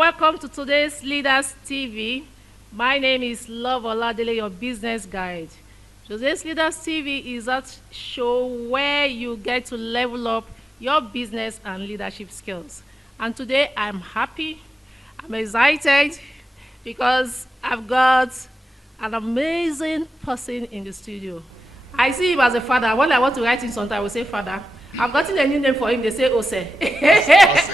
welcome to today's Leaders TV. My name is Oladele, your business guide. Today's Leaders TV is that show where you get to level up your business and leadership skills. And today I'm happy, I'm excited because I've got an amazing person in the studio. I see him as a father. When I want to write him something, I will say father. I've gotten a new name for him. They say Ose.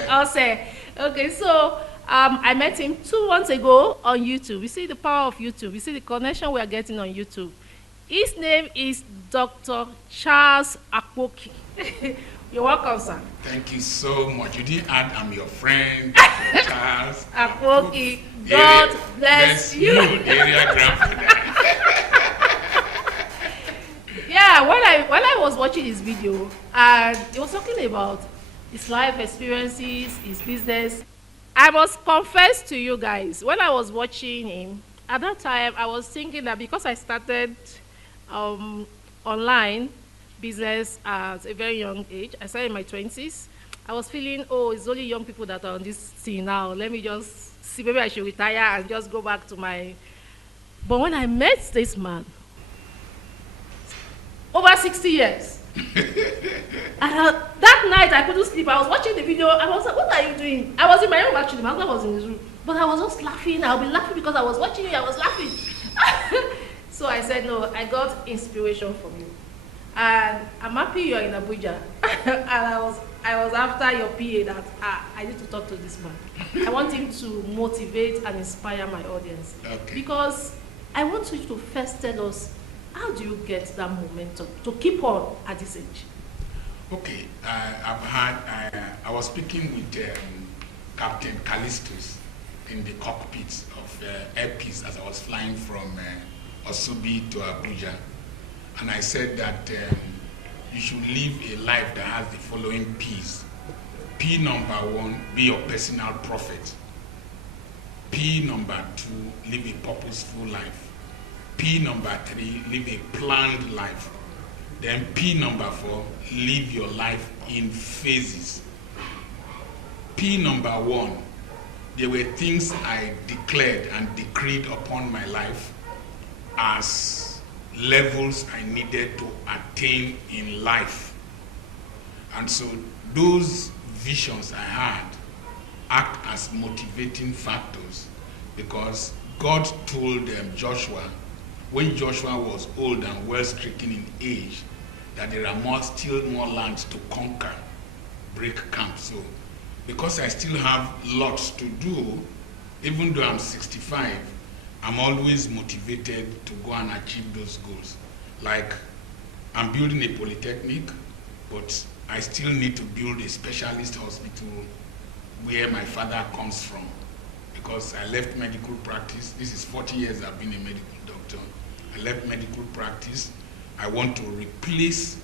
Ose. Okay, so I met him 2 months ago on YouTube. You see the power of YouTube. You see the connection we are getting on YouTube. His name is Dr. Charles Apoki. You're welcome, sir. Thank you so much. You didn't add I'm your friend, Charles Apoki. God bless you. The area grandfather. Yeah, when I was watching his video, and he was talking about his life experiences, his business. I must confess to you guys, when I was watching him, at that time, I was thinking that because I started online business at a very young age, I started in my 20s, I was feeling, oh, it's only young people that are on this scene now. Let me just see, maybe I should retire and just go back to my... But when I met this man, over 60 years, and that night I couldn't sleep. I was watching the video. I was like, what are you doing? I was in my room actually. My husband was in his room. But I was just laughing. I'll be laughing because I was watching you. I was laughing. So I said, no, I got inspiration from you. And I'm happy you're in Abuja. And I was after your PA that I need to talk to this man. I want him to motivate and inspire my audience. Okay. Because I want you to first tell us, how do you get that momentum to keep on at this age? Okay, I was speaking with Captain Callistus in the cockpit of Air Peace as I was flying from Osubi to Abuja. And I said that you should live a life that has the following P's. P number 1, be your personal prophet. P number 2, live a purposeful life. P number 3, live a planned life. Then P number 4, live your life in phases. P number 1, there were things I declared and decreed upon my life as levels I needed to attain in life. And so those visions I had act as motivating factors because God told Joshua, when Joshua was old and well stricken in age, that there are still more lands to conquer, break camp. So, because I still have lots to do, even though I'm 65, I'm always motivated to go and achieve those goals. Like, I'm building a polytechnic, but I still need to build a specialist hospital where my father comes from. Because I left medical practice. This is 40 years I've been a medical doctor. I left medical practice. I want to replace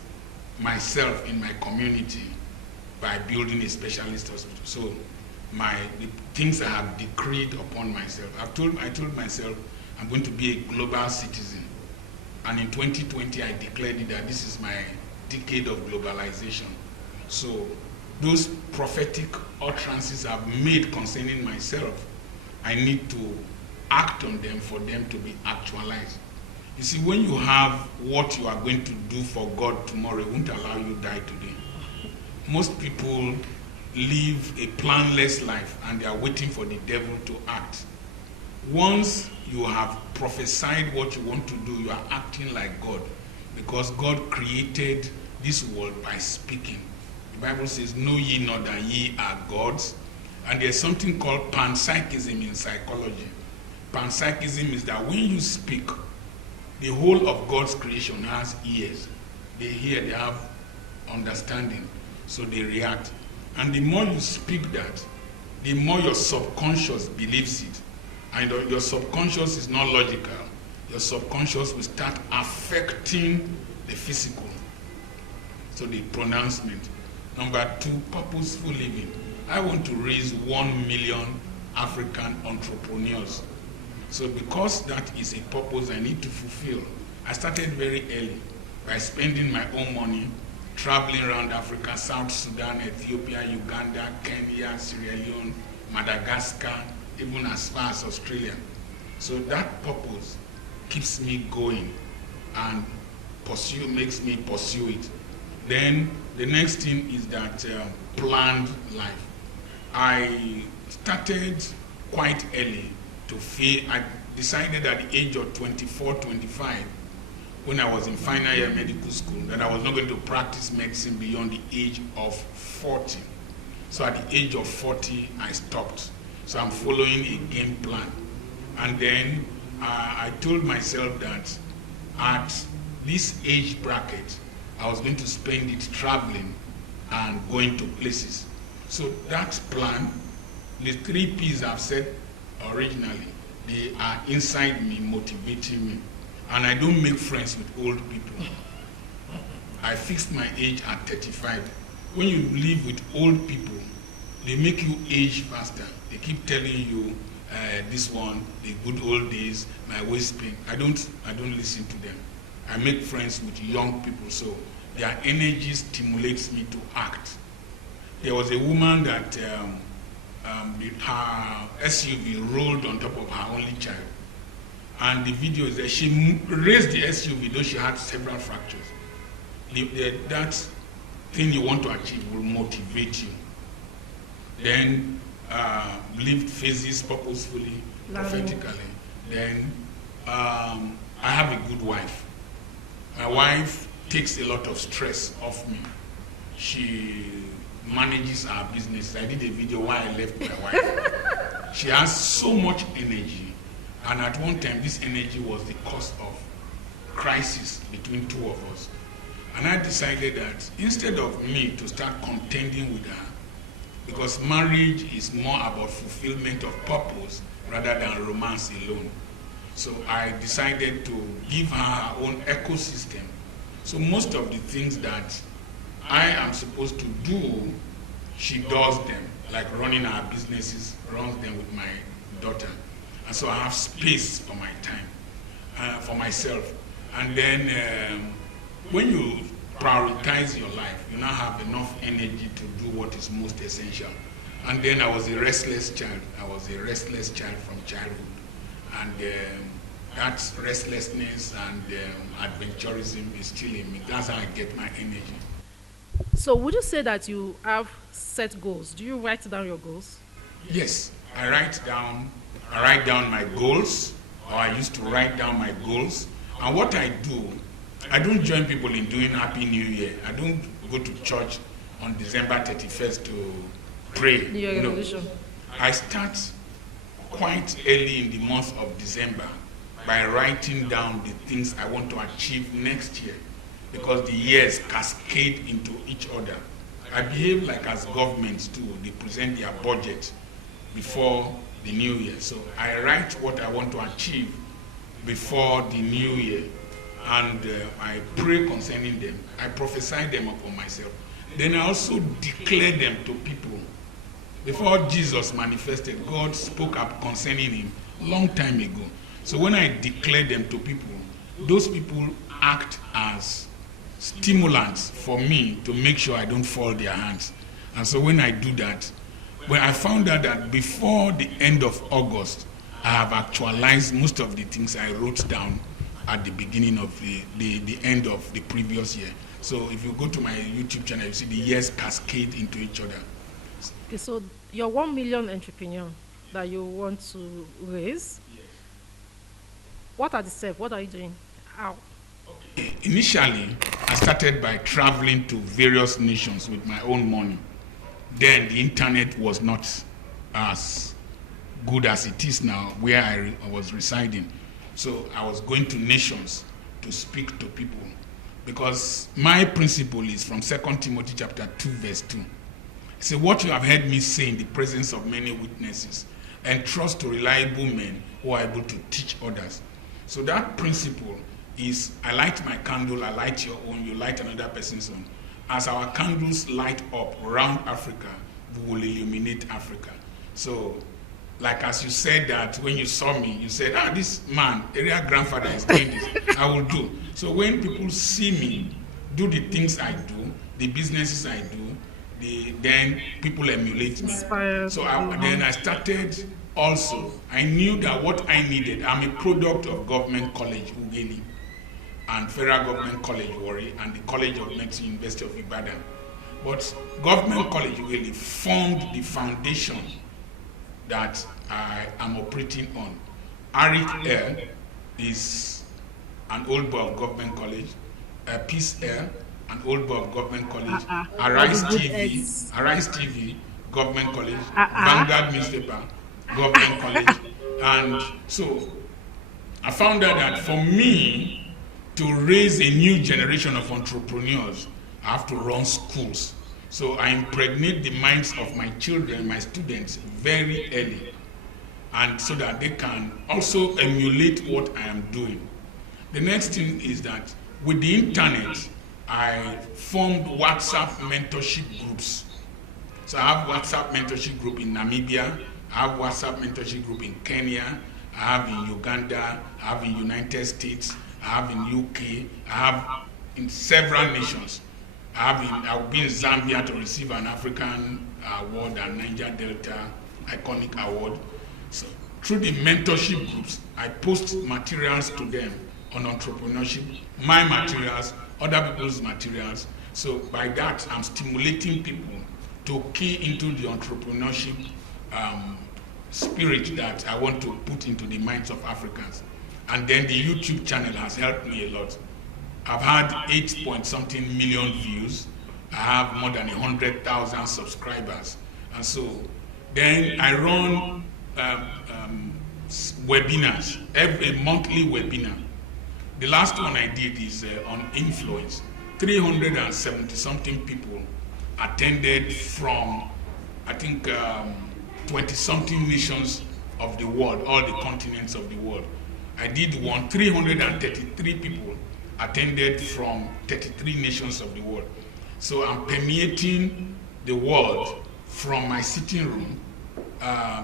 myself in my community by building a specialist hospital. So the things I have decreed upon myself, I told myself I'm going to be a global citizen. And in 2020 I declared that this is my decade of globalization. So those prophetic utterances I've made concerning myself, I need to act on them for them to be actualized. You see, when you have what you are going to do for God tomorrow, it won't allow you to die today. Most people live a planless life and they are waiting for the devil to act. Once you have prophesied what you want to do, you are acting like God because God created this world by speaking. The Bible says, know ye not that ye are gods. And there's something called panpsychism in psychology. Panpsychism is that when you speak, the whole of God's creation has ears. They hear, they have understanding, so they react. And the more you speak that, the more your subconscious believes it. And your subconscious is not logical. Your subconscious will start affecting the physical. So the pronouncement. Number 2, purposeful living. I want to raise 1 million African entrepreneurs. So because that is a purpose I need to fulfill, I started very early by spending my own money, traveling around Africa, South Sudan, Ethiopia, Uganda, Kenya, Sierra Leone, Madagascar, even as far as Australia. So that purpose keeps me going and makes me pursue it. Then the next thing is that planned life. I started quite early to feel, I decided at the age of 24, 25, when I was in final year medical school, that I was not going to practice medicine beyond the age of 40. So at the age of 40, I stopped. So I'm following a game plan. And then I told myself that at this age bracket, I was going to spend it traveling and going to places. So that plan, the 3 P's I've said originally, they are inside me, motivating me. And I don't make friends with old people. I fixed my age at 35. When you live with old people, they make you age faster. They keep telling you, this one, the good old days, my waist pain. I don't listen to them. I make friends with young people, so their energy stimulates me to act. There was a woman that her SUV rolled on top of her only child. And the video is that she raised the SUV, though she had several fractures. That thing you want to achieve will motivate you. Then lived phases purposefully, prophetically. Then I have a good wife. My wife takes a lot of stress off me. She manages our business. I did a video why I left my wife. She has so much energy, and at one time this energy was the cause of crisis between 2 of us. And I decided that instead of me to start contending with her, because marriage is more about fulfillment of purpose rather than romance alone. So I decided to give her her own ecosystem. So most of the things that I am supposed to do, she does them, like running our businesses, runs them with my daughter. And so I have space for my time, for myself. And then when you prioritize your life, you now have enough energy to do what is most essential. And then I was a restless child. I was a restless child from childhood. And that restlessness and adventurism is still in me. That's how I get my energy. So would you say that you have set goals? Do you write down your goals? Yes, I write down my goals, or I used to write down my goals. And what I do, I don't join people in doing Happy New Year. I don't go to church on December 31st to pray. No. I start quite early in the month of December by writing down the things I want to achieve next year, because the years cascade into each other. I behave like as governments too. They present their budget before the new year. So I write what I want to achieve before the new year, and I pray concerning them. I prophesy them upon myself. Then I also declare them to people. Before Jesus manifested, God spoke up concerning him long time ago. So when I declare them to people, those people act as stimulants for me to make sure I don't fall their hands. And so when I do that, when I found out that before the end of August, I have actualized most of the things I wrote down at the beginning of the end of the previous year. So if you go to my YouTube channel, you see the years cascade into each other. Okay, so your 1 million entrepreneur that you want to raise, Yes. what are the steps? What are you doing? How? Initially, I started by traveling to various nations with my own money. Then the internet was not as good as it is now where I was residing. So I was going to nations to speak to people, because my principle is from 2 Timothy chapter 2 verse 2. Say, what you have heard me say in the presence of many witnesses, and trust to reliable men who are able to teach others. So that principle is, I light my candle, I light your own, you light another person's own. As our candles light up around Africa, we will illuminate Africa. So, like as you said that when you saw me, you said, this man, area grandfather is doing this, I will do. So when people see me do the things I do, the businesses I do, then people emulate me. Inspired. So then I started Also, I knew that what I needed, I'm a product of Government College Ugeli and Federal Government College Warri and the College of Medicine University of Ibadan. But Government College Ugeli formed the foundation that I am operating on. Arik Air is an old boy of Government College. Peace Air, an old boy of Government College. Arise TV, Government College. Vanguard newspaper, Government College. And so I found out that for me to raise a new generation of entrepreneurs, I have to run schools. So I impregnate the minds of my children, my students, very early, and so that they can also emulate what I am doing. The next thing is that with the internet, I formed WhatsApp mentorship groups. So I have WhatsApp mentorship group in Namibia, I have WhatsApp mentorship group in Kenya, I have in Uganda, I have in United States, I have in UK, I have in several nations. I'll be in Zambia to receive an African award and Niger Delta Iconic Award. So through the mentorship groups, I post materials to them on entrepreneurship, my materials, other people's materials. So by that, I'm stimulating people to key into the entrepreneurship spirit that I want to put into the minds of Africans. And then the YouTube channel has helped me a lot. I've had 8 point something million views. I have more than 100,000 subscribers. And so then I run webinars, every monthly webinar. The last one I did is on influence. 370 something people attended from, I think, 20 something nations of the world, all the continents of the world. I did one, 333 people attended from 33 nations of the world. So I'm permeating the world from my sitting room,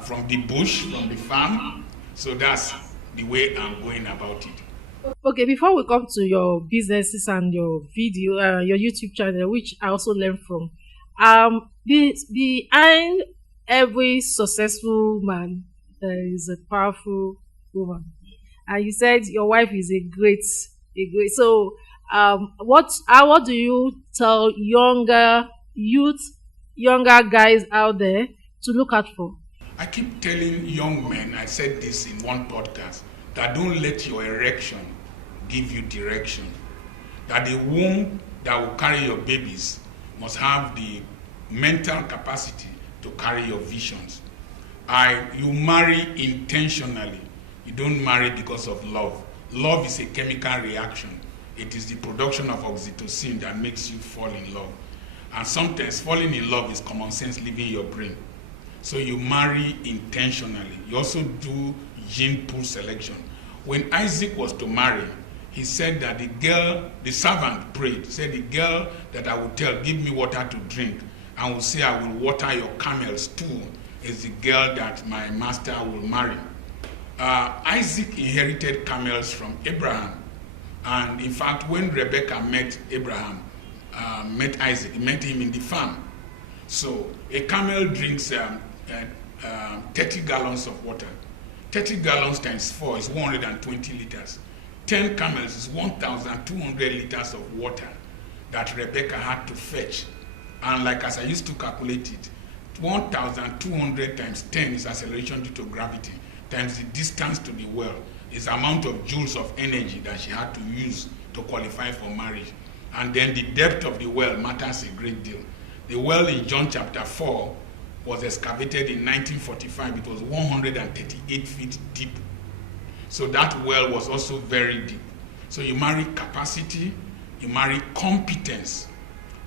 from the bush, from the farm. So that's the way I'm going about it. Okay, before we come to your businesses and your video, your YouTube channel, which I also learned from, behind every successful man, there is a powerful woman. And you said your wife is a great. So, what do you tell younger guys out there to look out for? I keep telling young men, I said this in one podcast, that don't let your erection give you direction. That the womb that will carry your babies must have the mental capacity to carry your visions. You marry intentionally. You don't marry because of love. Love is a chemical reaction. It is the production of oxytocin that makes you fall in love. And sometimes falling in love is common sense leaving your brain. So you marry intentionally. You also do gene pool selection. When Isaac was to marry, he said that the servant prayed, said, the girl that I will tell, give me water to drink, and will say, I will water your camels too, is the girl that my master will marry. Isaac inherited camels from Abraham. And in fact, when Rebecca met met Isaac, met him in the farm. So a camel drinks 30 gallons of water. 30 gallons times 4 is 120 liters. 10 camels is 1,200 liters of water that Rebecca had to fetch. And like as I used to calculate it, 1,200 times 10 is acceleration due to gravity, times the distance to the well is the amount of joules of energy that she had to use to qualify for marriage. And then the depth of the well matters a great deal. The well in John chapter 4 was excavated in 1945. It was 138 feet deep. So that well was also very deep. So you marry capacity, you marry competence.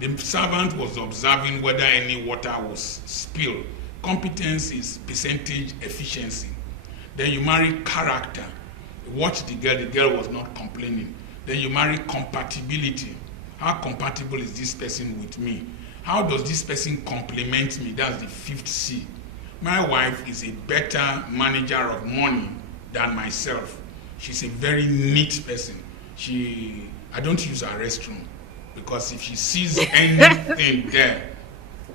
The servant was observing whether any water was spilled. Competence is percentage efficiency. Then you marry character. Watch the girl was not complaining. Then you marry compatibility. How compatible is this person with me? How does this person complement me? That's the 5th C. My wife is a better manager of money than myself. She's a very neat person. I don't use her restroom because if she sees anything there,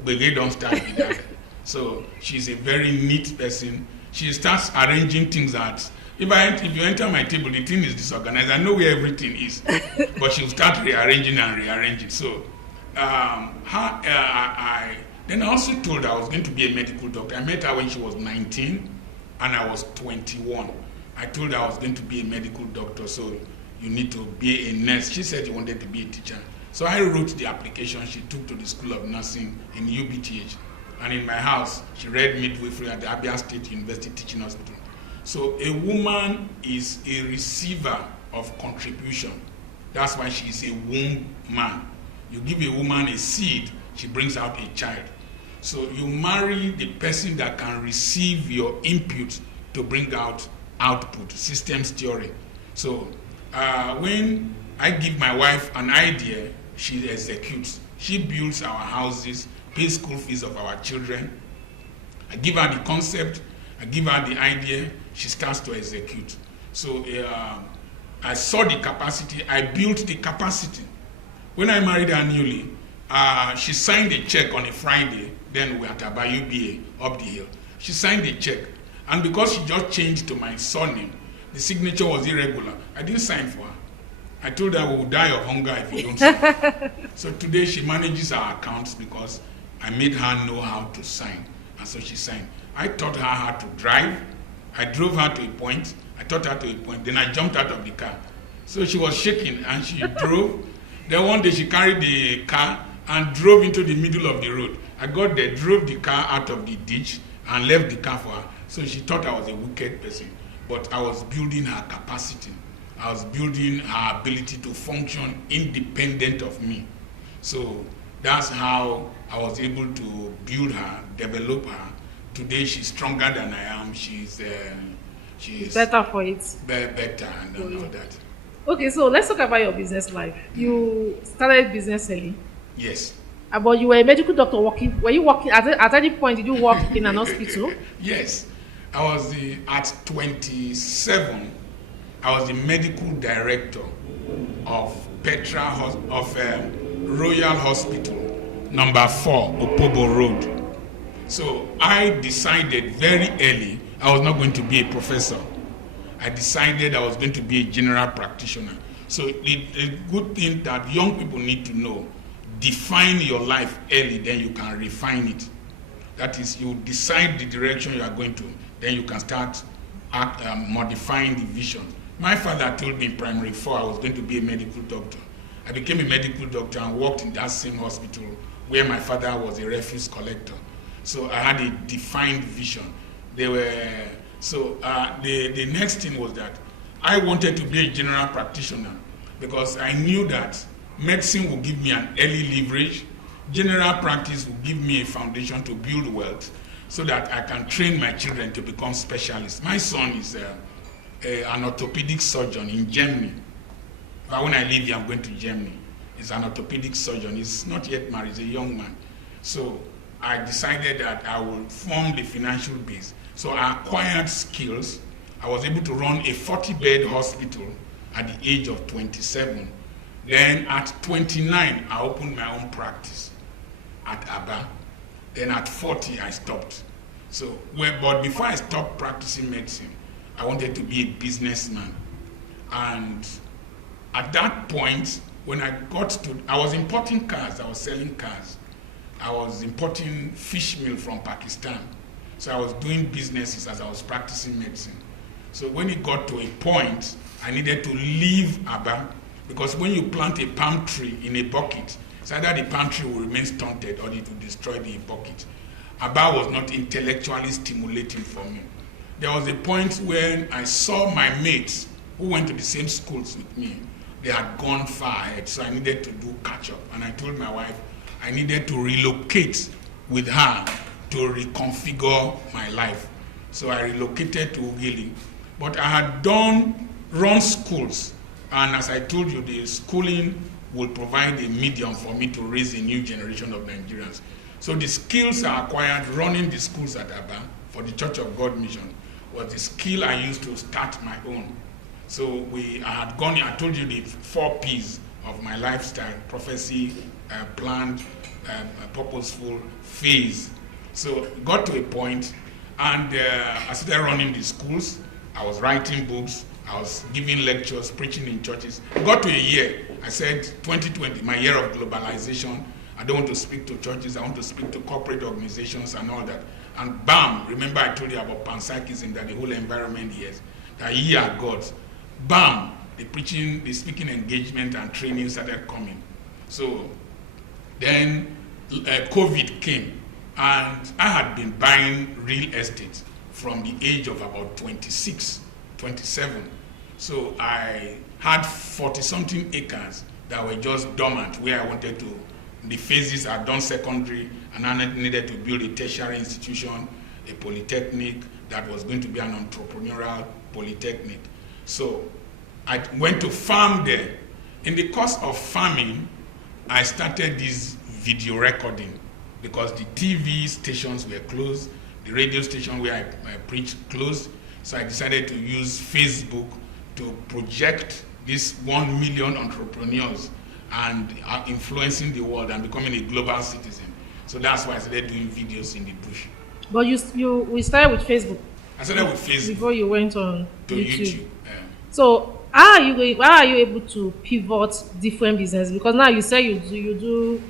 they don't start with that. So she's a very neat person. she starts arranging things that if you enter my table, the thing is disorganized. I know where everything is, but she'll start rearranging and rearranging. So, then I also told her I was going to be a medical doctor. I met her when she was 19 and I was 21. I told her I was going to be a medical doctor, so you need to be a nurse. She said she wanted to be a teacher. So I wrote the application she took to the School of Nursing in UBTH. And in my house, she read midwifery at the Abia State University Teaching Hospital. So a woman is a receiver of contribution. That's why she is a womb man. You give a woman a seed, she brings out a child. So you marry the person that can receive your input to bring out output, systems theory. So when I give my wife an idea, she executes. She builds our houses, pays school fees of our children. I give her the concept, I give her the idea, she starts to execute. So I saw the capacity, I built the capacity. When I married her newly, she signed a check on a Friday, then we were at Aba UBA, up the hill. She signed a check, and because she just changed to my surname, the signature was irregular. I didn't sign for her. I told her we will die of hunger if you don't sign. So today she manages our accounts because I made her know how to sign, and so she signed. I taught her how to drive. I drove her to a point. I taught her to a point. Then I jumped out of the car. So she was shaking and she drove. Then one day she carried the car and drove into the middle of the road. I got there, drove the car out of the ditch and left the car for her. So she thought I was a wicked person. But I was building her capacity. I was building her ability to function independent of me. So that's how I was able to build her, develop her. Today she's stronger than I am. She's better for it. Better and all that. Okay, so let's talk about your business life. You started business early. Yes. But you were a medical doctor working. Were you working at any point? Did you work in an hospital? Yes. I was at 27. I was the medical director of Royal Hospital, number 4, Opobo Road. So I decided very early I was not going to be a professor. I decided I was going to be a general practitioner. So the good thing that young people need to know, define your life early, then you can refine it. That is, you decide the direction you are going to, then you can start modifying the vision. My father told me in primary 4 I was going to be a medical doctor. I became a medical doctor and worked in that same hospital where my father was a refuse collector. So I had a defined vision. The next thing was that I wanted to be a general practitioner because I knew that medicine will give me an early leverage. General practice will give me a foundation to build wealth so that I can train my children to become specialists. My son is an orthopedic surgeon in Germany. But when I leave here, I'm going to Germany. He's an orthopedic surgeon. He's not yet married. He's a young man. So I decided that I will form the financial base. So I acquired skills. I was able to run a 40-bed hospital at the age of 27. Then at 29, I opened my own practice at Aba. Then at 40, I stopped. But before I stopped practicing medicine, I wanted to be a businessman. And at that point, when I was importing cars, I was selling cars. I was importing fish meal from Pakistan. So I was doing businesses as I was practicing medicine. So when it got to a point, I needed to leave Aba, because when you plant a palm tree in a bucket, it's either the palm tree will remain stunted or it will destroy the bucket. Aba was not intellectually stimulating for me. There was a point when I saw my mates who went to the same schools with me. They had gone far ahead, so I needed to do catch up. And I told my wife I needed to relocate with her to reconfigure my life. So I relocated to Ughelli. But I had run schools, and as I told you, the schooling will provide a medium for me to raise a new generation of Nigerians. So the skills I acquired running the schools at Aba for the Church of God Mission was the skill I used to start my own. So I told you the 4 P's of my lifestyle: prophecy, planned, purposeful, phase. So it got to a point, And I started running the schools. I was writing books. I was giving lectures, preaching in churches. Got to a year. I said, 2020, my year of globalization. I don't want to speak to churches. I want to speak to corporate organizations and all that. And bam, remember I told you about panpsychism, that the whole environment here, that ye are gods. Bam, the preaching, the speaking engagement and training started coming. So then COVID came, and I had been buying real estate from the age of about 26, 27. So I had 40-something acres that were just dormant, where I wanted to, the phases I'd done secondary, and I needed to build a tertiary institution, a polytechnic that was going to be an entrepreneurial polytechnic. So I went to farm there. In the course of farming, I started this video recording because the TV stations were closed, the radio station where I preached closed. So I decided to use Facebook to project these 1 million entrepreneurs and influencing the world and becoming a global citizen. So that's why I started doing videos in the bush. But we started with Facebook. I started with Facebook before you went on to YouTube. So how are you able to pivot different business? Because now you say you do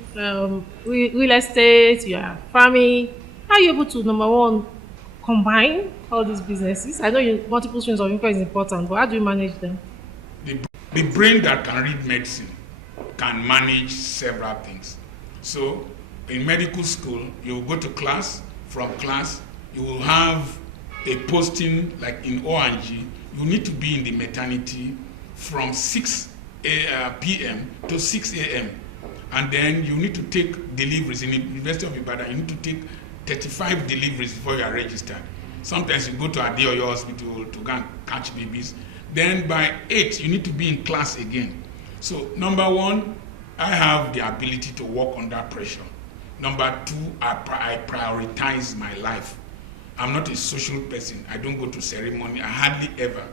real estate, you are farming. How are you able to, number one, combine all these businesses? I know multiple streams of income is important, but how do you manage them? The brain that can read medicine can manage several things. So in medical school, you will go to class. From class, you will have a posting like in O&G. You need to be in the maternity from 6 p.m. to 6 a.m. And then you need to take deliveries. In the University of Ibadan, you need to take 35 deliveries before you are registered. Sometimes you go to Adeoyo Hospital to go and catch babies. Then by 8, you need to be in class again. So number one, I have the ability to work under pressure. Number two, I prioritize my life. I'm not a social person. I don't go to ceremony. I hardly ever.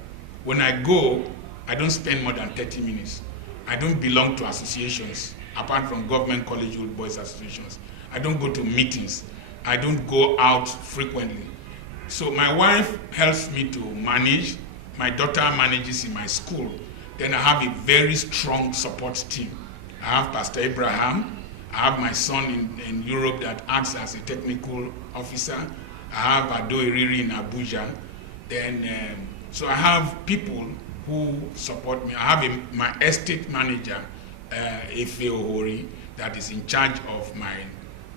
When I go, I don't spend more than 30 minutes. I don't belong to associations, apart from government college old boys associations. I don't go to meetings. I don't go out frequently. So my wife helps me to manage. My daughter manages in my school. Then I have a very strong support team. I have Pastor Abraham. I have my son in Europe that acts as a technical officer. I have Ado Iriri in Abuja. Then, so I have people who support me. I have my estate manager, Efe Ohori, that is in charge of my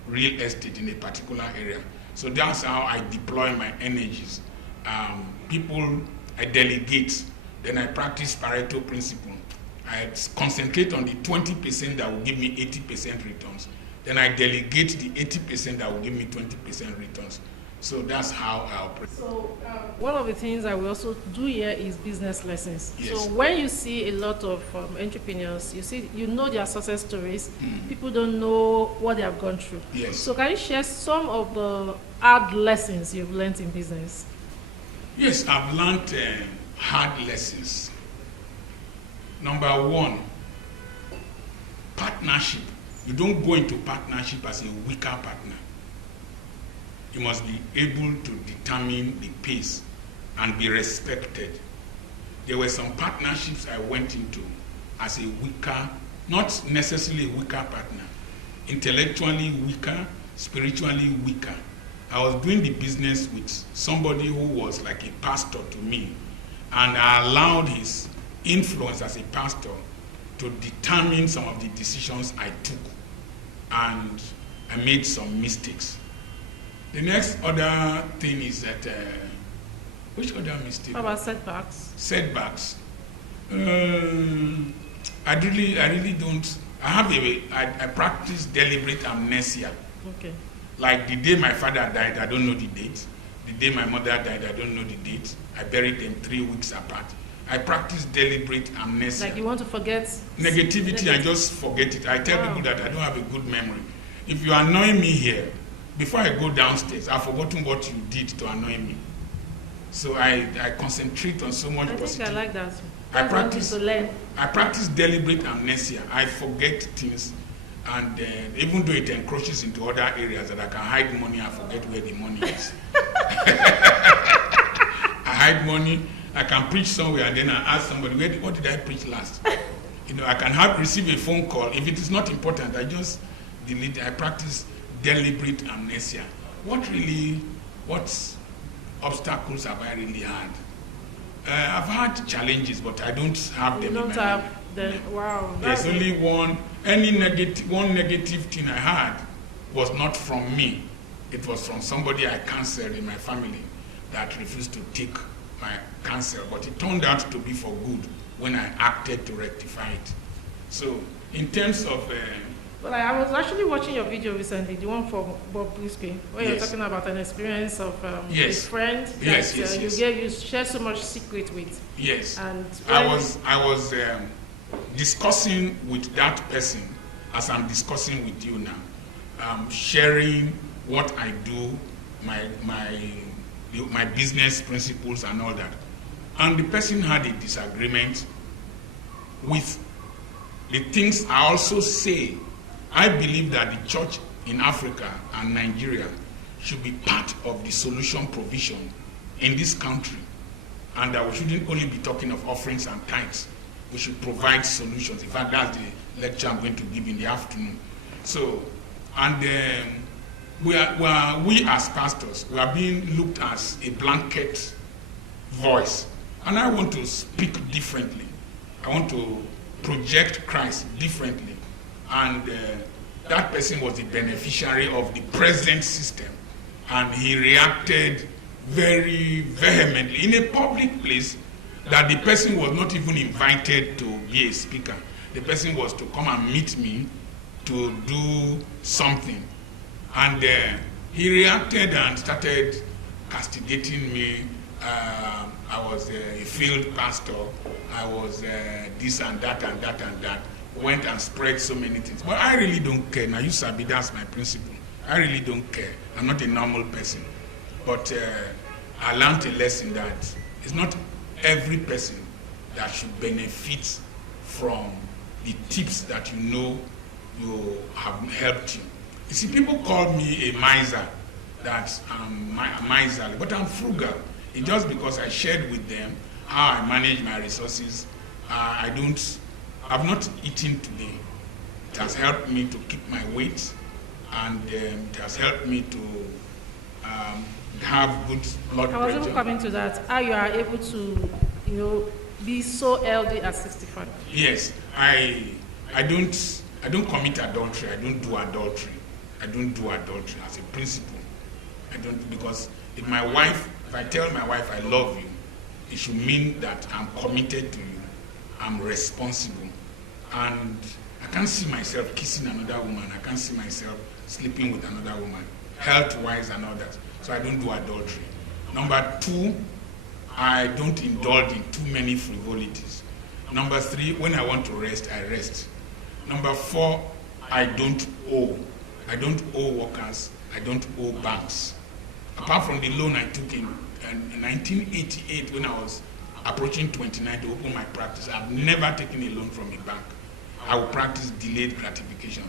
real estate in a particular area. So that's how I deploy my energies. People, I delegate. Then I practice Pareto principle. I concentrate on the 20% that will give me 80% returns. Then I delegate the 80% that will give me 20% returns. So that's how I operate. So one of the things that we also do here is business lessons. Yes. So when you see a lot of entrepreneurs, you know their success stories. People don't know what they have gone through. Yes. So can you share some of the hard lessons you've learned in business? Yes, I've learned hard lessons. Number one, partnership. You don't go into partnership as a weaker partner. You must be able to determine the pace and be respected. There were some partnerships I went into as a weaker, not necessarily a weaker partner, intellectually weaker, spiritually weaker. I was doing the business with somebody who was like a pastor to me, and I allowed his influence as a pastor to determine some of the decisions I took, and I made some mistakes. The next other thing is that which other mistake? How about setbacks? Setbacks. I really don't. I practice deliberate amnesia. Okay. Like the day my father died, I don't know the date. The day my mother died, I don't know the date. I buried them 3 weeks apart. I practice deliberate amnesia. Like you want to forget negativity, I just forget it. I tell people that I don't have a good memory. If you annoy me here, before I go downstairs, I've forgotten what you did to annoy me. So I concentrate on so much positivity. I think I like that. I practice deliberate amnesia. I forget things, and even though it encroaches into other areas that I can hide money, I forget where the money is. I hide money. I can preach somewhere and then I ask somebody, what did I preach last? I can receive a phone call. If it is not important, I just delete it. I practice deliberate amnesia. What obstacles have I really had? I've had challenges, but I don't have them. You don't have them. Wow. There's only one negative thing I had was not from me. It was from somebody I counseled in my family that refused to take my counsel, but it turned out to be for good when I acted to rectify it. So, in terms of... Well, I was actually watching your video recently, the one for Bob Brisby, where you're talking about an experience of a friend that you shared so much secret with. Yes. And I was discussing with that person as I'm discussing with you now, sharing what I do, my business principles and all that. And the person had a disagreement with the things I also say. I believe that the church in Africa and Nigeria should be part of the solution provision in this country, and that we shouldn't only be talking of offerings and tithes. We should provide solutions. In fact, that's the lecture I'm going to give in the afternoon. So, and we as pastors, we are being looked as a blanket voice, and I want to speak differently. I want to project Christ differently. And that person was the beneficiary of the present system, and he reacted very vehemently in a public place that the person was not even invited to be a speaker. The person was to come and meet me to do something, and he reacted and started castigating me. I was a field pastor. I was this and that and that and that. Went and spread so many things. But I really don't care. Now, you sabi, that's my principle. I really don't care. I'm not a normal person. But I learned a lesson that it's not every person that should benefit from the tips that you have helped you. You see, people call me a miser, that I'm miserly, but I'm frugal. It's just because I shared with them how I manage my resources. I've not eaten today. It has helped me to keep my weight, and it has helped me to have good blood pressure. I was even coming to that. How you are able to, be so healthy at 65. Yes, I don't commit adultery. I don't do adultery. I don't do adultery as a principle. I don't, because if I tell my wife I love you, it should mean that I'm committed to you. I'm responsible. And I can't see myself kissing another woman. I can't see myself sleeping with another woman, health-wise and all that. So I don't do adultery. Number 2, I don't indulge in too many frivolities. Number 3, when I want to rest, I rest. Number 4, I don't owe. I don't owe workers. I don't owe banks. Apart from the loan I took in 1988 when I was approaching 29 to open my practice, I've never taken a loan from a bank. I will practice delayed gratification.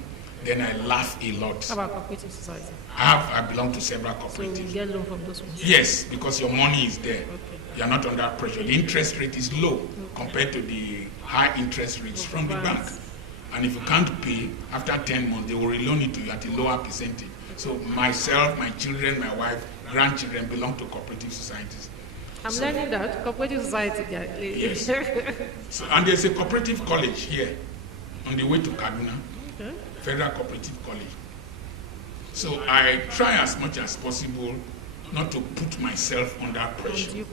Then I laugh a lot. How about cooperative society? I belong to several cooperatives. So you get loan from those ones? Yes, because your money is there. Okay. You are not under pressure. The interest rate is low compared to the high interest rates from the bank. And if you can't pay, after 10 months, they will reloan it to you at a lower percentage. So myself, my children, my wife, grandchildren belong to cooperative societies. I'm learning that. Cooperative society. Yes. And there's a cooperative college here on the way to Kaduna, Federal Cooperative College. So I try as much as possible not to put myself under pressure.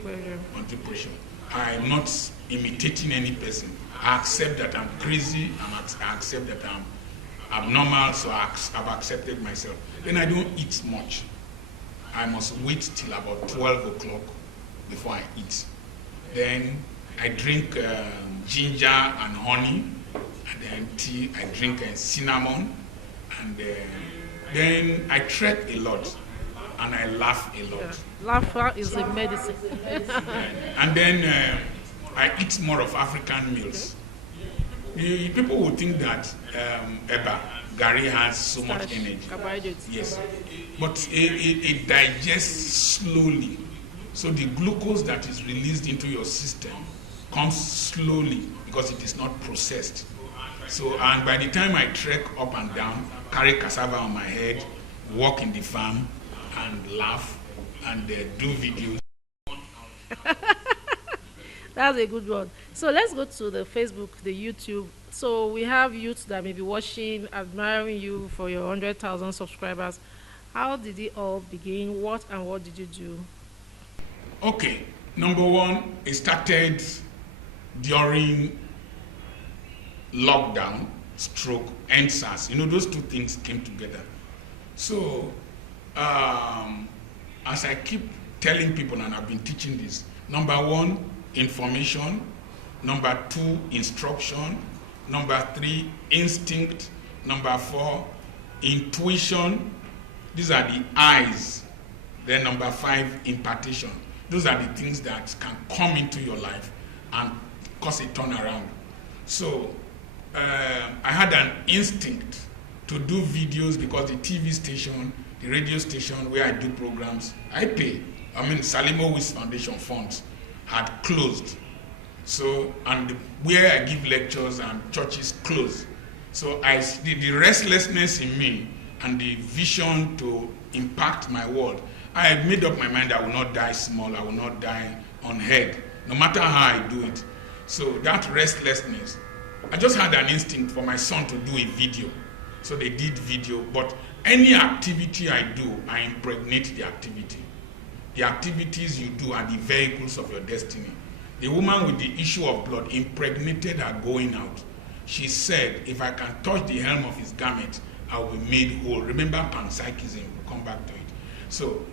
Undue pressure. I'm not imitating any person. I accept that I'm crazy. I accept that I'm abnormal, so I've accepted myself. Then I don't eat much. I must wait till about 12 o'clock before I eat. Then I drink ginger and honey, and then tea. I drink cinnamon, and then I trek a lot, and I laugh a lot. Yeah. Laughter is a medicine. And then I eat more of African meals. People would think that Gary has so much Starch, energy. carbohydrates. Yes, but it digests slowly. So the glucose that is released into your system comes slowly because it is not processed. So, and by the time I trek up and down, carry cassava on my head, walk in the farm, and laugh, and do videos. That's a good one. So let's go to the Facebook, the YouTube. So we have youth that may be watching, admiring you for your 100,000 subscribers. How did it all begin? What did you do? Okay, number one, it started during lockdown, stroke, and SARS. Those two things came together. So, as I keep telling people, and I've been teaching this, number one, information. Number two, instruction. Number three, instinct. Number four, intuition. These are the eyes. Then number five, impartation. Those are the things that can come into your life and cause a turnaround. So I had an instinct to do videos because the TV station, the radio station where I do programs, Salimo Wiss Foundation funds had closed. So, and where I give lectures and churches closed. So the restlessness in me and the vision to impact my world, I had made up my mind I will not die small, I will not die on head, no matter how I do it. So that restlessness, I just had an instinct for my son to do a video. So they did video, but any activity I do, I impregnate the activity. The activities you do are the vehicles of your destiny. The woman with the issue of blood impregnated her going out. She said, if I can touch the hem of his garment, I will be made whole. Remember panpsychism, we'll come back to it. So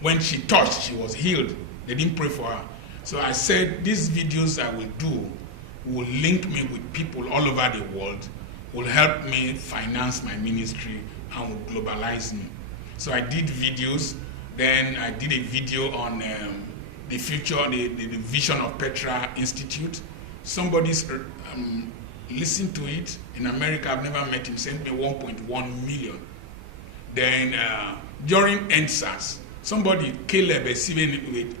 when she touched, she was healed. They didn't pray for her. So I said, these videos I will do will link me with people all over the world, will help me finance my ministry, and will globalize me. So I did videos. Then I did a video on the future, the vision of Petra Institute. Somebody's listened to it. In America, I've never met him, sent me 1.1 million. Then during NSAS, somebody, Caleb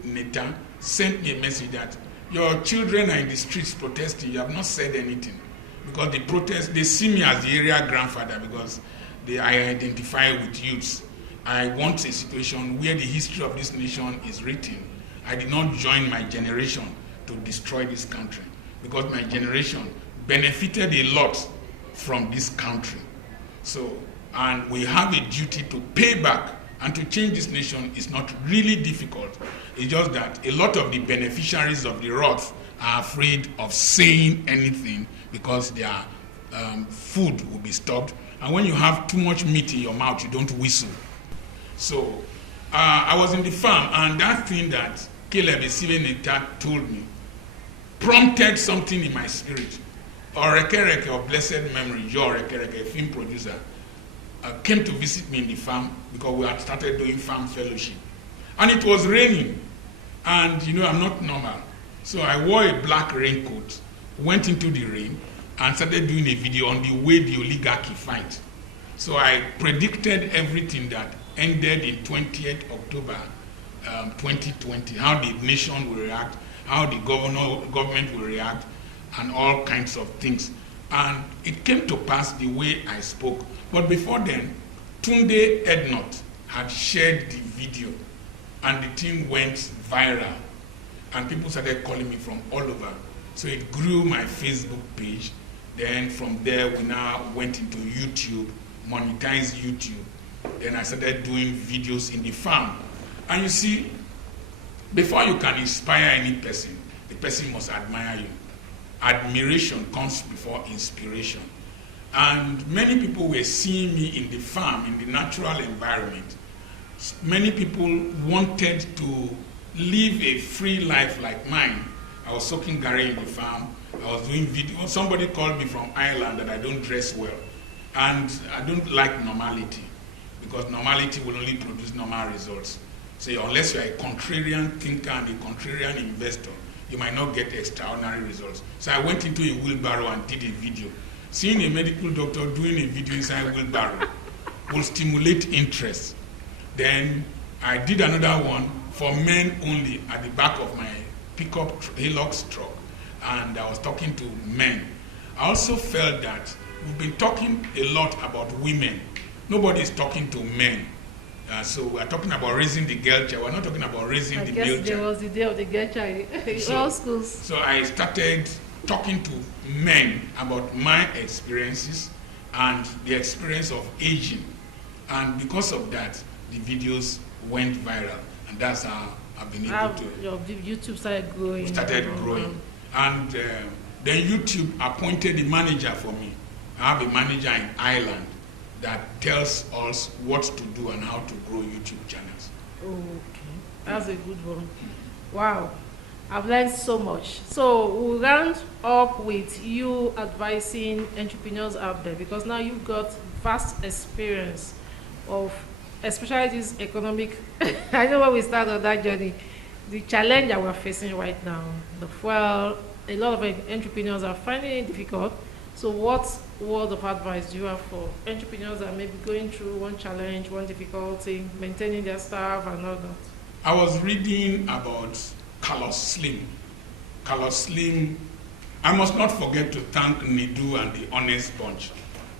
Neta, sent me a message that your children are in the streets protesting. You have not said anything. Because the protest, they see me as the area grandfather because I identify with youths. I want a situation where the history of this nation is written. I did not join my generation to destroy this country because my generation benefited a lot from this country. So, and we have a duty to pay back, and to change this nation is not really difficult. It's just that a lot of the beneficiaries of the wrath are afraid of saying anything because their food will be stopped. And when you have too much meat in your mouth, you don't whistle. So I was in the farm, and that thing that Caleb Esiveneta told me prompted something in my spirit. Orekereke of blessed memory, Joe Orekereke, a film producer, came to visit me in the farm because we had started doing farm fellowship. And it was raining, and I'm not normal. So I wore a black raincoat, went into the rain, and started doing a video on the way the oligarchy fight. So I predicted everything that ended in 20th October 2020, how the nation will react, how the government will react, and all kinds of things. And it came to pass the way I spoke. But before then, Tunde Ednot had shared the video, and the thing went viral. And people started calling me from all over. So it grew my Facebook page. Then from there, we now went into YouTube, monetized YouTube. Then I started doing videos in the farm. And you see, before you can inspire any person, the person must admire you. Admiration comes before inspiration. And many people were seeing me in the farm, in the natural environment. Many people wanted to live a free life like mine. I was soaking Gary in the farm. I was doing video. Somebody called me from Ireland that I don't dress well. And I don't like normality, because normality will only produce normal results. So unless you're a contrarian thinker and a contrarian investor, you might not get extraordinary results. So I went into a wheelbarrow and did a video. Seeing a medical doctor doing a video inside a wheelbarrow will stimulate interest. Then I did another one for men only at the back of my pickup Hilux truck, and I was talking to men. I also felt that we've been talking a lot about women. Nobody is talking to men. So we're talking about raising the girl child. We're not talking about raising the male child. I guess there was the day of the girl child in all schools. So I started talking to men about my experiences and the experience of aging. And because of that, the videos went viral. And that's how I've been able to... Your YouTube started growing. And then YouTube appointed a manager for me. I have a manager in Ireland that tells us what to do and how to grow YouTube channels. Okay, that's a good one. Wow, I've learned so much. So we'll round up with you advising entrepreneurs out there, because now you've got vast experience of, especially this economic, I know when we started on that journey, the challenge that we're facing right now, the fuel, a lot of entrepreneurs are finding it difficult. So what word of advice do you have for entrepreneurs that may be going through one challenge, one difficulty, maintaining their staff and all that? I was reading about Carlos Slim. Carlos Slim, I must not forget to thank Nidu and the Honest Bunch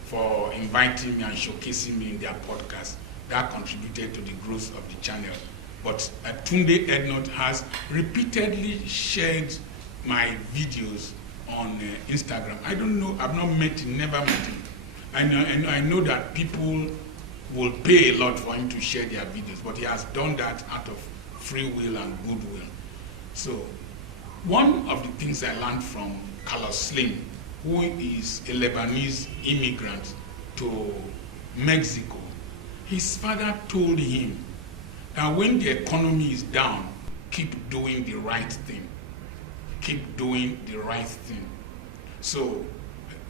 for inviting me and showcasing me in their podcast. That contributed to the growth of the channel. But Tunde Ednot has repeatedly shared my videos on Instagram. I don't know, I've not met him, never met him. I know that people will pay a lot for him to share their videos, but he has done that out of free will and goodwill. So one of the things I learned from Carlos Slim, who is a Lebanese immigrant to Mexico, his father told him that when the economy is down, keep doing the right thing. Keep doing the right thing. So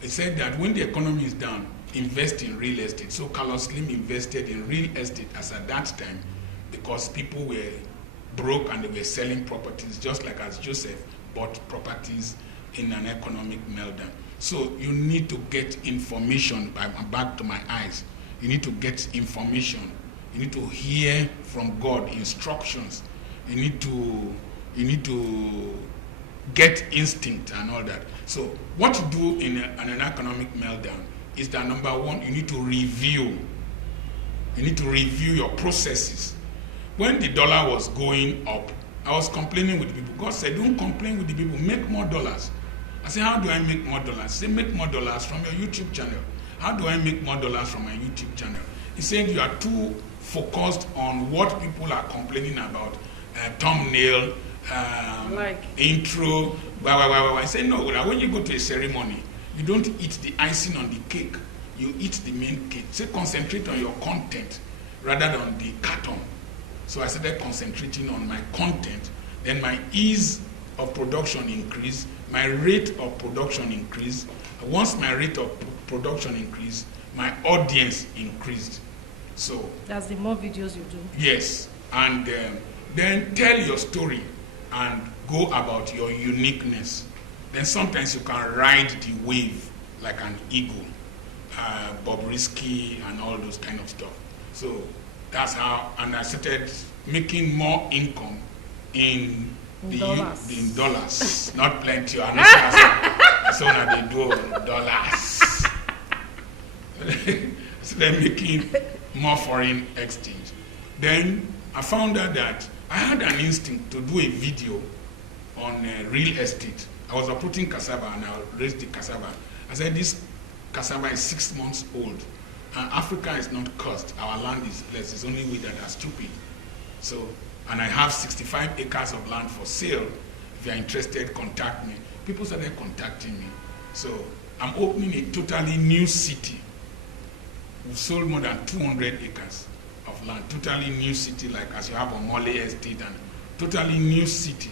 he said that when the economy is down, invest in real estate. So Carlos Slim invested in real estate as at that time, because people were broke and they were selling properties, just like as Joseph bought properties in an economic meltdown. So you need to get information. I'm back to my eyes. You need to get information. You need to hear from God instructions. You need to get instinct and all that. So what to do in an economic meltdown is that, number one, you need to review. You need to review your processes. When the dollar was going up, I was complaining with the people. God said, don't complain with the people, make more dollars. I said, how do I make more dollars? He said, make more dollars from your YouTube channel. How do I make more dollars from my YouTube channel? He said, you are too focused on what people are complaining about, thumbnail, like intro, blah, blah, blah, blah. I said, no, when you go to a ceremony, you don't eat the icing on the cake, you eat the main cake. Say, concentrate on your content rather than the carton. So I started concentrating on my content. Then my ease of production increased, my rate of production increased. Once my rate of production increased, my audience increased. So that's the more videos you do. Yes, and then tell your story and go about your uniqueness. Then sometimes you can ride the wave like an eagle, Bobrisky and all those kind of stuff. So that's how, and I started making more income in dollars, not plenty. I'm not so now they do dollars. So they're making more foreign exchange. Then I found out that I had an instinct to do a video on real estate. I was uprooting cassava and I raised the cassava. I said, this cassava is 6 months old and Africa is not cursed. Our land is blessed. It's only we that are stupid. So, and I have 65 acres of land for sale. If you are interested, contact me. People started contacting me. So I'm opening a totally new city. We've sold more than 200 acres of land. Totally new city, like as you have on Mole Estate, and totally new city.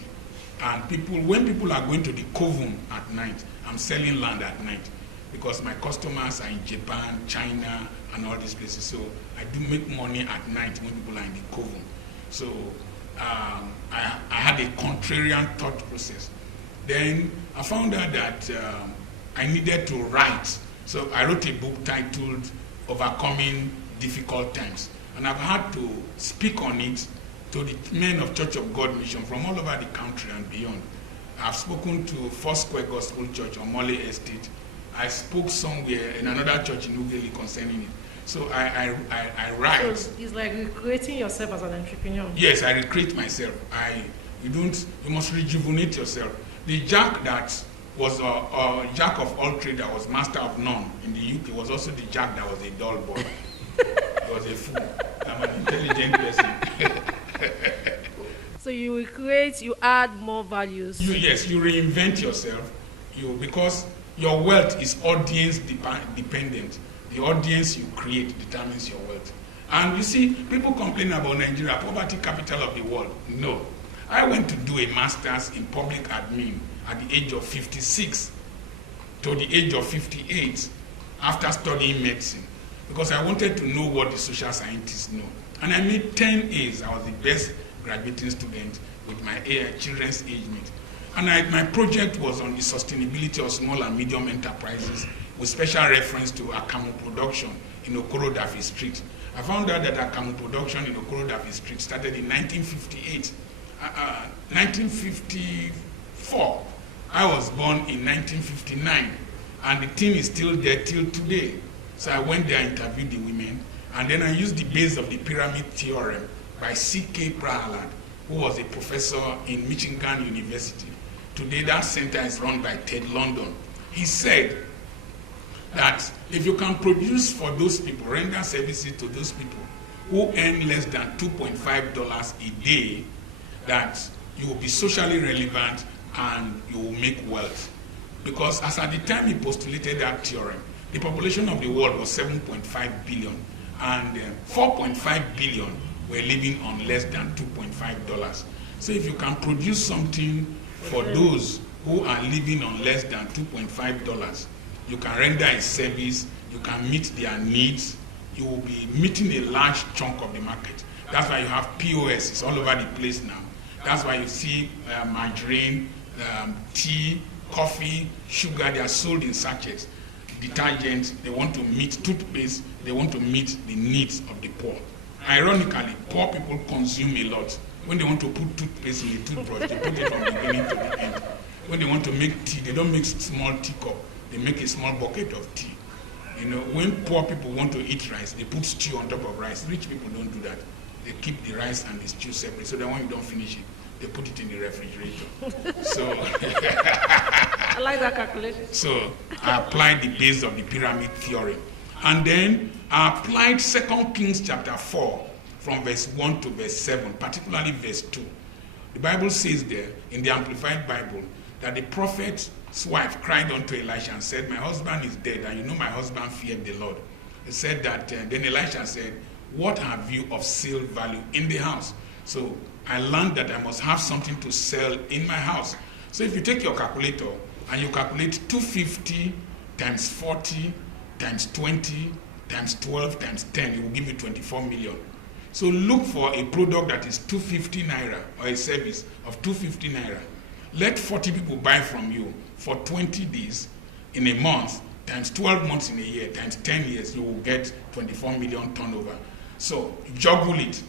And people, when people are going to the Coven at night, I'm selling land at night because my customers are in Japan, China, and all these places. So I do make money at night when people are in the Coven. So I had a contrarian thought process. Then I found out that I needed to write. So I wrote a book titled Overcoming Difficult Times. And I've had to speak on it to the men of Church of God Mission from all over the country and beyond. I've spoken to Foursquare Gospel Church on Mole Estate. I spoke somewhere in another church in Ughelli concerning it. So I write. So it's like recreating yourself as an entrepreneur. Yes, I recreate myself. You must rejuvenate yourself. The Jack that was a Jack of all trade that was master of none in the UK was also the Jack that was a dull boy. He was a fool. I'm an intelligent person. So you recreate, you add more values. You reinvent yourself. Because your wealth is audience dependent. The audience you create determines your wealth. And you see, people complain about Nigeria, poverty capital of the world. No. I went to do a master's in public admin at the age of 56 to the age of 58 after studying medicine, because I wanted to know what the social scientists know. And I made 10 A's. I was the best graduating student with my children's age mate. And my project was on the sustainability of small and medium enterprises with special reference to Akamu production in Okorodafi Street. I found out that Akamu production in Okorodafi Street started in 1958. 1954. I was born in 1959, and the thing is still there till today. So I went there and interviewed the women, and then I used the base of the pyramid theorem by C.K. Prahalad, who was a professor in Michigan University. Today that center is run by Ted London. He said that if you can produce for those people, render services to those people who earn less than $2.5 a day, that you will be socially relevant and you will make wealth. Because as at the time he postulated that theorem, the population of the world was 7.5 billion, and 4.5 billion were living on less than $2.5. So if you can produce something for those who are living on less than $2.5, you can render a service, you can meet their needs, you will be meeting a large chunk of the market. That's why you have POS, it's all over the place now. That's why you see margarine, tea, coffee, sugar, they are sold in sachets. Detergents, they want to meet toothpaste, they want to meet the needs of the poor. Ironically, poor people consume a lot. When they want to put toothpaste in a toothbrush, they put it from the beginning to the end. When they want to make tea, they don't make small teacup, they make a small bucket of tea. You know, when poor people want to eat rice, they put stew on top of rice. Rich people don't do that. They keep the rice and the stew separate, so that when you don't finish it, they put it in the refrigerator. So I like that calculation. So I applied the base of the pyramid theory. And then I applied 2 Kings chapter 4 from verse 1 to verse 7, particularly verse 2. The Bible says there, in the Amplified Bible, that the prophet's wife cried unto Elisha and said, my husband is dead, and you know my husband feared the Lord. He said that, then Elisha said, what have you of sale value in the house? So I learned that I must have something to sell in my house. So if you take your calculator and you calculate 250 times 40 times 20 times 12 times 10, it will give you 24 million. So look for a product that is 250 naira or a service of 250 naira. Let 40 people buy from you for 20 days in a month, times 12 months in a year, times 10 years, you will get 24 million turnover. So juggle it.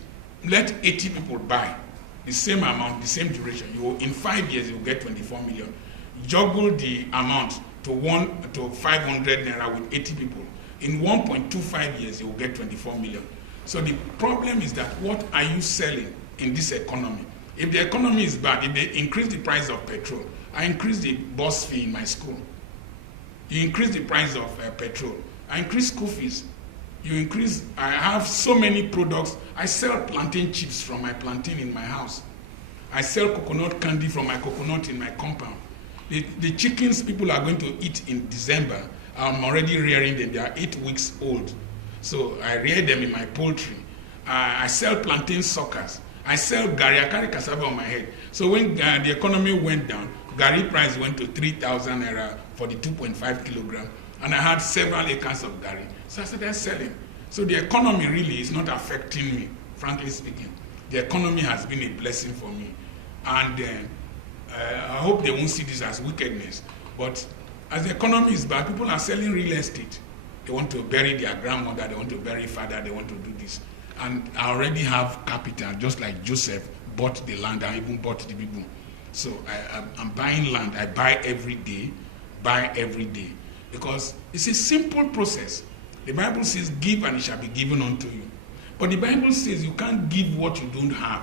Let 80 people buy the same amount, the same duration. In 5 years, you will get 24 million. Juggle the amount to 500 naira with 80 people. In 1.25 years, you will get 24 million. So the problem is that what are you selling in this economy? If the economy is bad, if they increase the price of petrol, I increase the bus fee in my school. You increase the price of petrol, I increase school fees. I have so many products. I sell plantain chips from my plantain in my house. I sell coconut candy from my coconut in my compound. The chickens people are going to eat in December, I'm already rearing them. They are 8 weeks old. So I rear them in my poultry. I sell plantain suckers. I sell gari. I carry cassava on my head. So when the economy went down, gari price went to 3,000 naira for the 2.5 kilogram. And I had several acres of gari. So I started selling. So the economy really is not affecting me, frankly speaking. The economy has been a blessing for me. And I hope they won't see this as wickedness. But as the economy is bad, people are selling real estate. They want to bury their grandmother, they want to bury father, they want to do this. And I already have capital, just like Joseph bought the land and even bought the people. So I'm buying land. I buy every day, because it's a simple process. The Bible says, give and it shall be given unto you. But the Bible says you can't give what you don't have.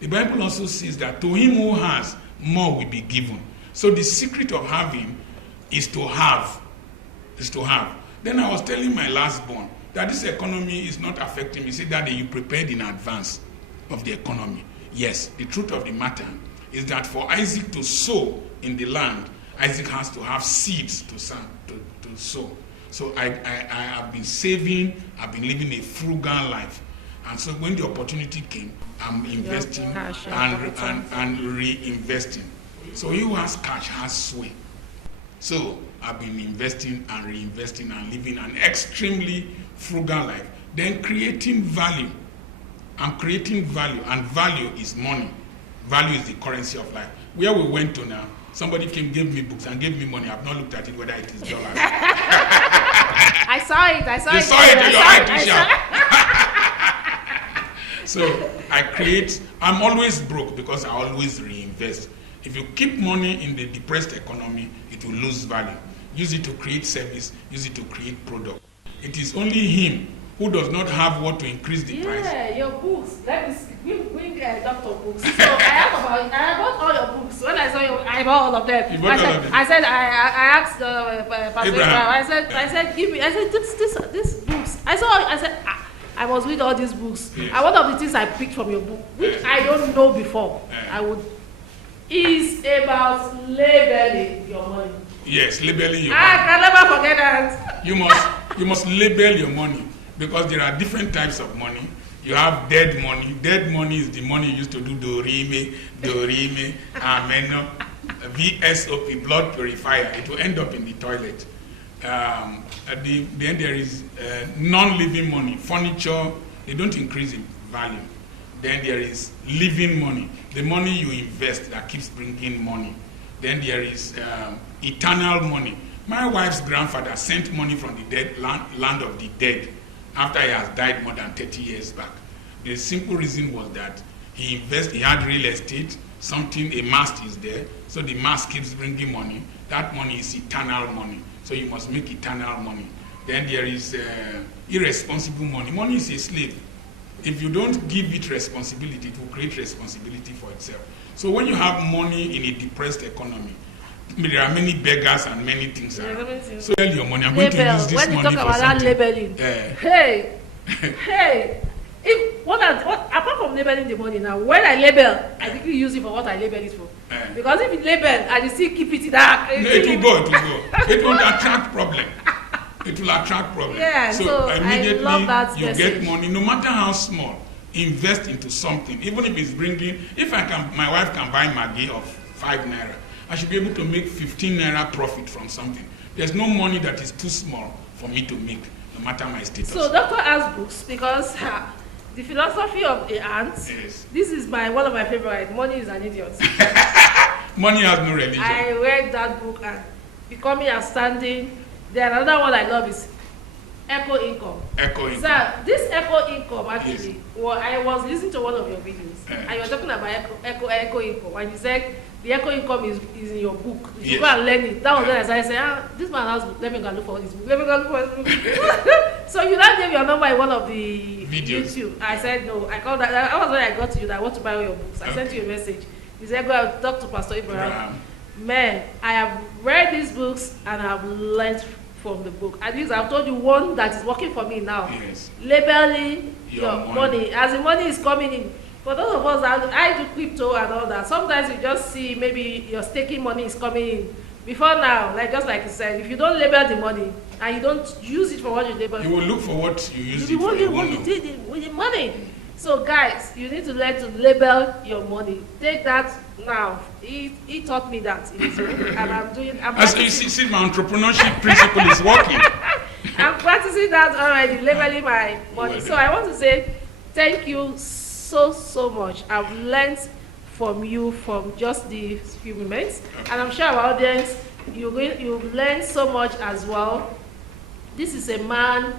The Bible also says that to him who has, more will be given. So the secret of having is to have. Then I was telling my last born that this economy is not affecting me. He said, Daddy, you prepared in advance of the economy. Yes, the truth of the matter is that for Isaac to sow in the land, Isaac has to have seeds to sow. So I have been saving, I've been living a frugal life. And so when the opportunity came, I'm investing and reinvesting. So he who has cash has sway. So I've been investing and reinvesting and living an extremely frugal life. Then creating value. I'm creating value, and value is money. Value is the currency of life. Where we went to now, somebody came, gave me books and gave me money. I've not looked at it, whether it is dollars. I saw it. You saw it in your eye. So I'm always broke because I always reinvest. If you keep money in the depressed economy, it will lose value. Use it to create service, use it to create product. It is only him who does not have what to increase the price. Yeah, your books. Let me bring doctor books. So I bought all your books. When I saw you, I bought all of them. I asked Pastor Abraham, I said, give me. I said, this books. I said, I must read all these books. Yes. And one of the things I picked from your book, which I don't know before, is about labeling your money. Yes, labeling your money. I can never forget that. You must label your money, because there are different types of money. You have dead money. Dead money is the money you used to do dorime, ameno, VSOP, blood purifier. It will end up in the toilet. At the end, there is non-living money. Furniture, they don't increase in value. Then there is living money, the money you invest that keeps bringing money. Then there is eternal money. My wife's grandfather sent money from the dead land of the dead after he has died more than 30 years back. The simple reason was that he had real estate, a mast is there, so the mast keeps bringing money. That money is eternal money, so you must make eternal money. Then there is irresponsible money. Money is a slave. If you don't give it responsibility, it will create responsibility for itself. So when you have money in a depressed economy, there are many beggars and many things around. So tell your money, I'm going to use this money for something. When you talk about that labeling, apart from labeling the money now, when I label, I think you use it for what I label it for. Because if you label and you still keep it in that, it will go. It will attract problem. It will attract problem. Yeah, so immediately I love that you message. get money, no matter how small, invest into something. Even if it's bringing, my wife can buy Maggi of 5 naira. I should be able to make 15 naira profit from something. There's no money that is too small for me to make, no matter my status. So doctor has books because the philosophy of the ant, yes. This is one of my favorite. Money is an idiot. Money has no religion. I read that book and becoming outstanding. Then another one I love is eco income. So this eco income actually, yes. Well, I was listening to one of your videos and you were talking about eco income, and you said the eco income is in your book. You should go and learn it. That was when I started saying, this man has book. Let me go and look for this book. So you now gave your number in one of the videos. YouTube. I said no. I called that. That was when I got to you that I want to buy all your books. I sent you a message. You said go and talk to Pastor Abraham. Man, I have read these books and I have learned from the book. At least I've told you one that is working for me now. Yes. Labeling your money. As the money is coming in. For those of us that I do crypto and all that, sometimes you just see maybe your staking money is coming in. Before now, just like you said, if you don't label the money and you don't use it for what you label, you will look for what you use it for. What you did with the money. So guys, you need to learn to label your money. Take that now. He taught me that in his book, and I'm doing. As you see, my entrepreneurship principle is working. I'm practicing that already, labeling my money. So I want to say thank you so much. I've learned from you from just the few moments, and I'm sure our audience you've learned so much as well. This is a man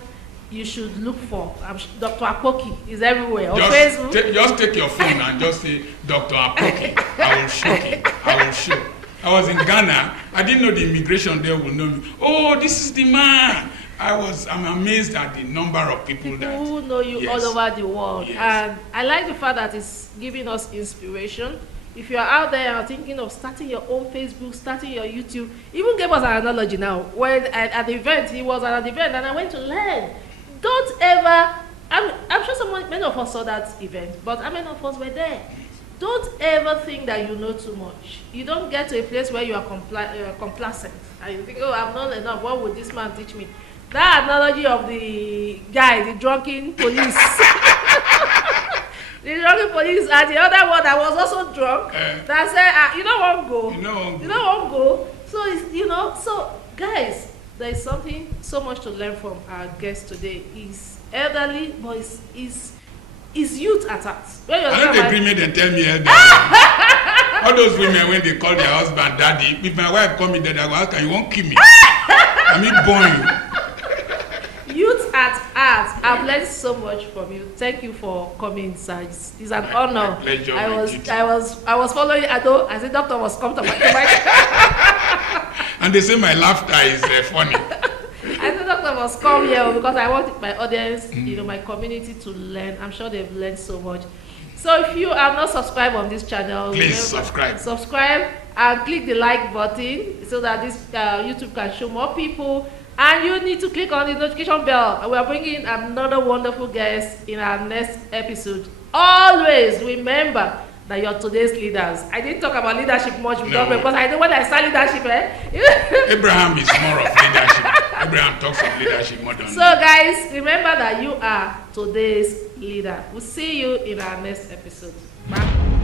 you should look for. Dr. Apoki is everywhere on Facebook. Just take your phone and just say, Dr. Apoki. I will show you. I will show. I was in Ghana. I didn't know the immigration there would know me. Oh, this is the man. I'm amazed at the number of people who know you, yes, all over the world. Yes. And I like the fact that it's giving us inspiration. If you are out there and thinking of starting your own Facebook, starting your YouTube, even gave us an analogy now. When at the event, he was at an event and I went to learn. Don't ever, I'm sure many of us saw that event, but how many of us were there? Don't ever think that you know too much. You don't get to a place where you are complacent and you think, oh, I've known enough, what would this man teach me? That analogy of the guy, the drunken police. The drunken police and the other one that was also drunk that said, you don't want to go. You don't want to go. So, it's, so guys, there is something so much to learn from our guest today. He's elderly, but he's youth at heart. I don't agree with them tell me elderly. All those women, when they call their husband daddy, if my wife call me daddy, I go, how can you won't kill me? I mean, born you. Youth at heart. I've learned so much from you. Thank you for coming, sir. It's an honor. My pleasure. I was following. I said, doctor was come to my And they say my laughter is funny. I said, doctor must come here because I want my audience, my community to learn. I'm sure they've learned so much. So if you have not subscribed on this channel, please subscribe. Subscribe and click the like button so that this YouTube can show more people. And you need to click on the notification bell. And we are bringing another wonderful guest in our next episode. Always remember that you're today's leaders. I didn't talk about leadership much because I know when I start leadership, Abraham is more of leadership. Abraham talks of leadership more than So guys, remember that you are today's leader. We'll see you in our next episode. Bye.